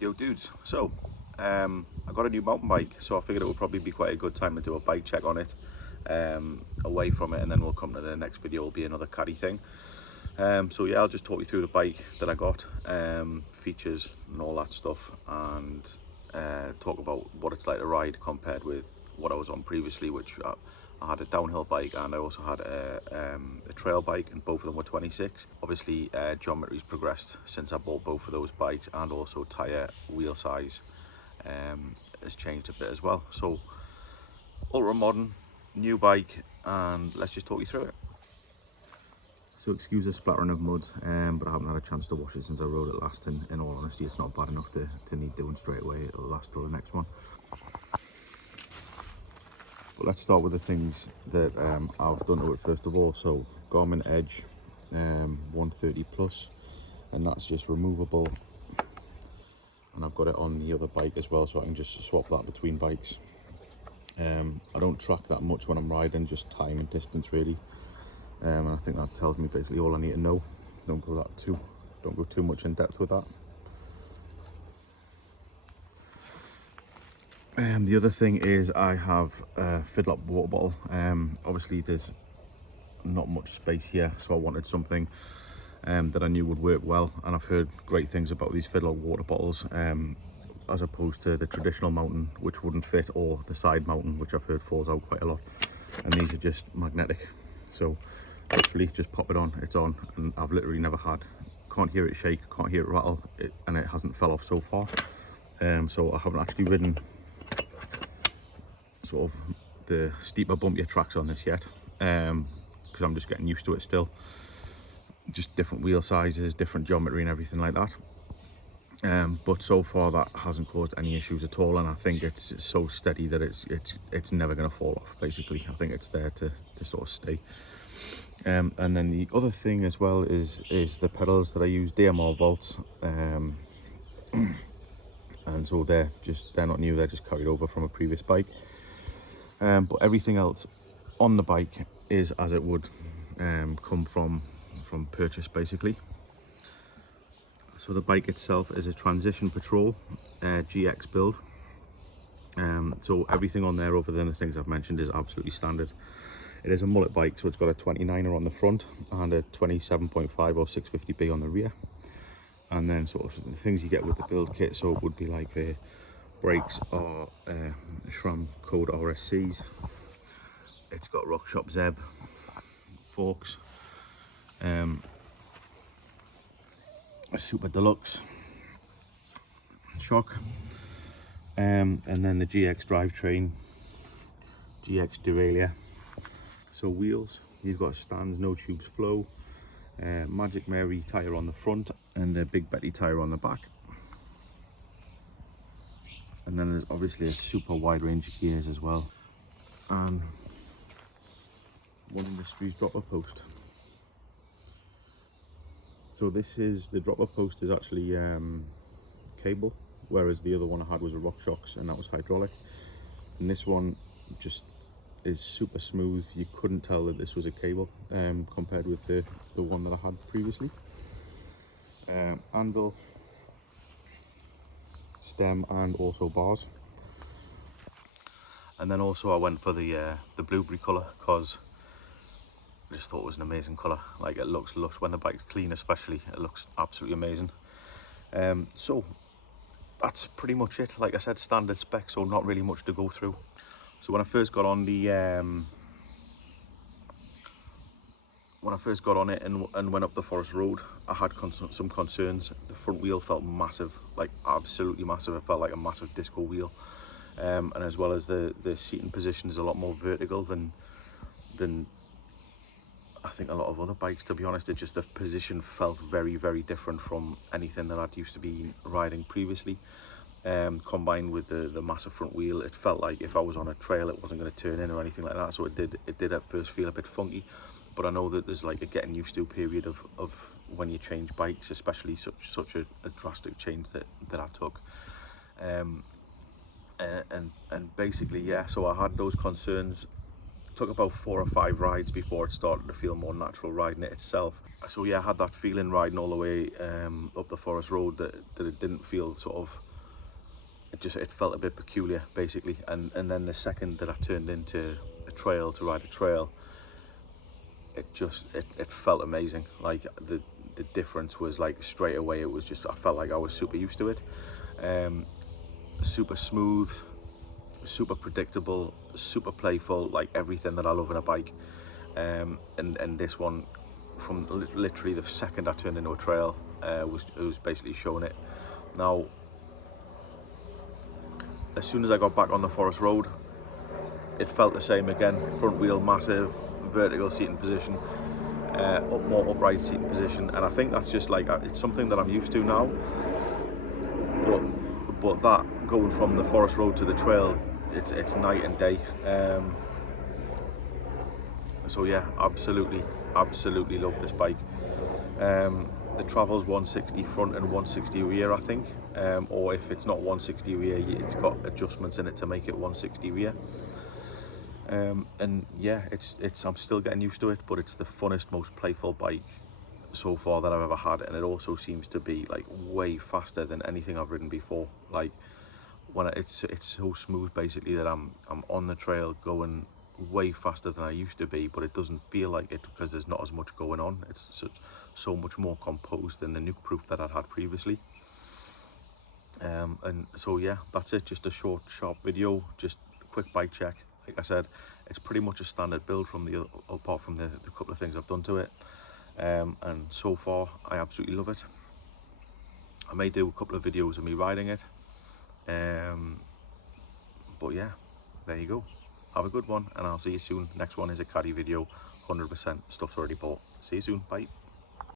Yo dudes, so I got a new mountain bike, so I figured it would probably be quite a good time to do a bike check on it, away from it, and then we'll come to the next video. Will be another caddy thing. So yeah, I'll just talk you through the bike that I got, features and all that stuff, and talk about what it's like to ride compared with what I was on previously, which I had a downhill bike and I also had a trail bike, and both of them were 26. Obviously geometry's progressed since I bought both of those bikes, and also tyre wheel size has changed a bit as well. So ultra modern new bike, and let's just talk you through it. So excuse the splattering of mud, but I haven't had a chance to wash it since I rode it last, and in all honesty it's not bad enough to need doing straight away. It'll last till the next one. But let's start with the things that I've done to it first of all. So Garmin Edge 130 plus, and that's just removable, and I've got it on the other bike as well, so I can just swap that between bikes. I don't track that much when I'm riding, just time and distance really, and I think that tells me basically all I need to know. Don't go too much in depth with that. The other thing is I have a fiddle up water bottle. Obviously there's not much space here, so I wanted something that I knew would work well, and I've heard great things about these fiddle up water bottles, as opposed to the traditional mountain, which wouldn't fit, or the side mountain, which I've heard falls out quite a lot. And these are just magnetic, so literally just pop it on, it's on, and I've literally never had, can't hear it shake, can't hear it rattle, and it hasn't fell off so far. So I haven't actually ridden sort of the steeper bumpier tracks on this yet, because I'm just getting used to it still, just different wheel sizes, different geometry and everything like that. But so far that hasn't caused any issues at all, and I think it's so steady that it's never going to fall off. Basically I think it's there to sort of stay. And then the other thing as well is the pedals that I use, DMR Volts, and so they're not new, they're just carried over from a previous bike. But everything else on the bike is as it would come from purchase basically. So the bike itself is a Transition Patrol GX build. So everything on there other than the things I've mentioned is absolutely standard. It is a mullet bike, so it's got a 29er on the front and a 27.5 or 650B on the rear. And then sort of the things you get with the build kit, so it would be like brakes are SRAM code RSCs. It's got RockShop Zeb forks, a Super Deluxe shock, and then the GX drivetrain, GX derailleur. So wheels, you've got Stans No Tubes Flow, Magic Mary tyre on the front, and a Big Betty tyre on the back. And then there's obviously a super wide range of gears as well, and One Industries dropper post. So this is, the dropper post is actually cable, whereas the other one I had was a RockShox and that was hydraulic. And this one just is super smooth. You couldn't tell that this was a cable compared with the one that I had previously. Anvil, stem, and also bars. And then also I went for the blueberry colour because I just thought it was an amazing colour. Like, it looks lush when the bike's clean, especially it looks absolutely amazing. So that's pretty much it. Like I said, standard spec, so not really much to go through. So when I first got on the and went up the forest road, I had some concerns. The front wheel felt massive, like absolutely massive. It felt like a massive disco wheel, and as well as the seating position is a lot more vertical than I think a lot of other bikes, to be honest. It just, the position felt very, very different from anything that I'd used to be riding previously. Combined with the massive front wheel, it felt like if I was on a trail it wasn't going to turn in or anything like that. So it did at first feel a bit funky, but I know that there's like a getting used to period of when you change bikes, especially such a drastic change that I took. And basically, yeah, so I had those concerns. Took about 4 or 5 rides before it started to feel more natural riding it itself. So yeah, I had that feeling riding all the way up the forest road that it didn't feel sort of it felt a bit peculiar basically. And then the second that I turned into a trail to ride a trail, it felt amazing. Like the difference was like straight away. It was just, I felt like I was super used to it. Super smooth, super predictable, super playful, like everything that I love in a bike. And this one, from literally the second I turned into a trail, was basically showing it. Now, as soon as I got back on the forest road, it felt the same again. Front wheel massive, vertical seating position, more upright seating position, and I think that's just like, it's something that I'm used to now. But that going from the forest road to the trail, it's night and day. So yeah, absolutely love this bike. The travel's 160 front and 160 rear, I think, or if it's not 160 rear, it's got adjustments in it to make it 160 rear. And yeah, I'm still getting used to it, but it's the funnest, most playful bike so far that I've ever had, and it also seems to be like way faster than anything I've ridden before. Like when it's so smooth basically that I'm on the trail going way faster than I used to be, but it doesn't feel like it because there's not as much going on. It's so much more composed than the nuke proof that I'd had previously. And so yeah, that's it. Just a short, sharp video, just a quick bike check. Like I said, it's pretty much a standard build from apart from the couple of things I've done to it. And so far, I absolutely love it. I may do a couple of videos of me riding it. But yeah, there you go. Have a good one, and I'll see you soon. Next one is a caddy video, 100%. Stuff's already bought. See you soon. Bye.